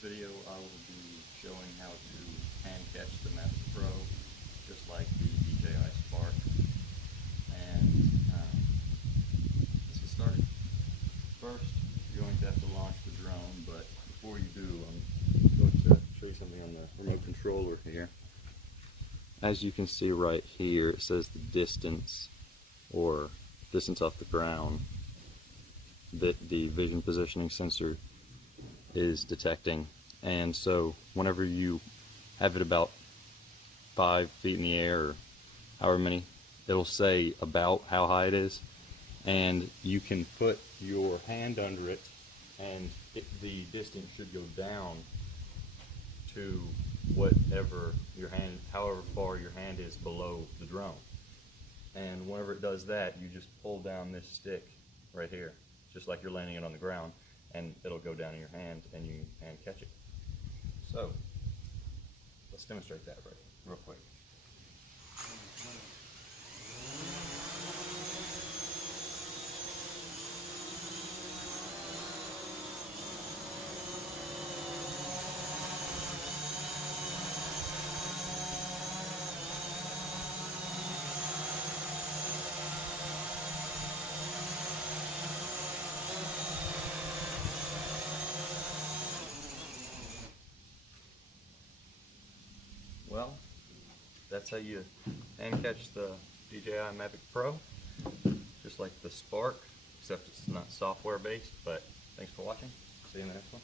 video I will be showing how to hand catch the Mavic Pro, just like the DJI Spark. And let's get started. First, you're going to have to launch the drone, but before you do, I'm going to show you something on the remote controller here. As you can see right here, it says the distance, or distance off the ground, that the vision positioning sensor is detecting. And so whenever you have it about 5 feet in the air, or however many, it'll say about how high it is, and you can put your hand under it, and the distance should go down to whatever your hand, however far your hand is below the drone. And whenever it does that, you just pull down this stick right here, just like you're landing it on the ground, and it'll go down in your hand and you can catch it. So let's demonstrate that real quick. Well, that's how you hand catch the DJI Mavic Pro, just like the Spark, except it's not software based. But thanks for watching. See you in the next one.